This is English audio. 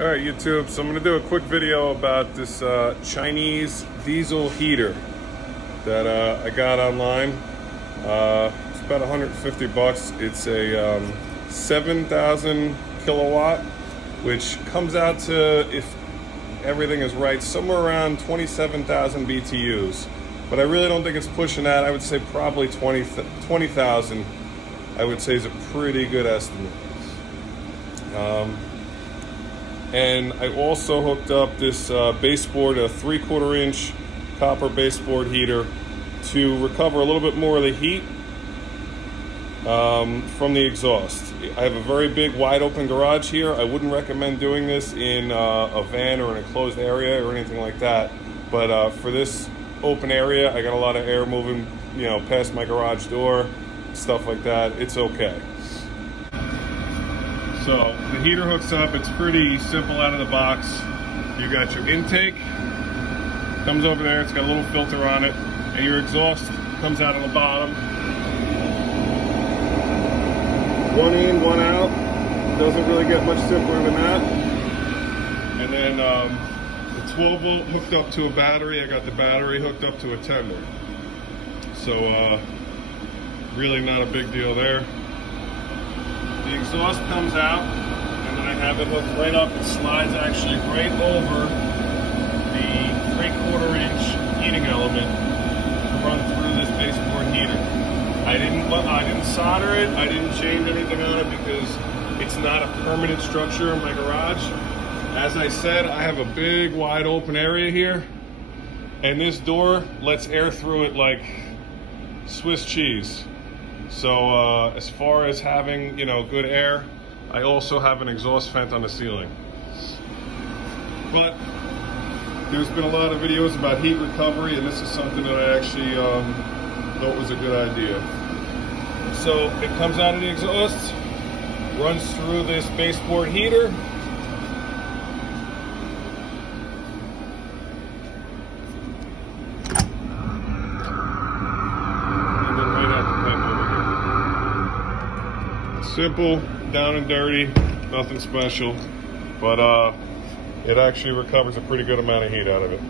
All right, YouTube, so I'm gonna do a quick video about this Chinese diesel heater that I got online. It's about 150 bucks. It's a 7,000 kilowatt, which comes out to, if everything is right, somewhere around 27,000 BTUs. But I really don't think it's pushing that. I would say probably 20,000, I would say, is a pretty good estimate. And I also hooked up this baseboard, a 3/4 inch copper baseboard heater, to recover a little bit more of the heat from the exhaust. I have a very big wide open garage here. I wouldn't recommend doing this in a van or an enclosed area or anything like that. But for this open area, I got a lot of air moving, you know, past my garage door, stuff like that. It's okay. So the heater hooks up. It's pretty simple out of the box. You got your intake, comes over there. It's got a little filter on it, and your exhaust comes out of the bottom. One in, one out. Doesn't really get much simpler than that. And then the 12 volt hooked up to a battery. I got the battery hooked up to a 10 volt. So really not a big deal there. The exhaust comes out, and then I have it hooked right up. It slides actually right over the 3/4 inch heating element to run through this baseboard heater. I didn't solder it. I didn't change anything on it because it's not a permanent structure in my garage. As I said, I have a big wide open area here, and this door lets air through it like Swiss cheese. So as far as having, you know, good air, I also have an exhaust vent on the ceiling. But there's been a lot of videos about heat recovery, and this is something that I actually thought was a good idea. So it comes out of the exhaust, runs through this baseboard heater, simple, down and dirty, nothing special, but it actually recovers a pretty good amount of heat out of it.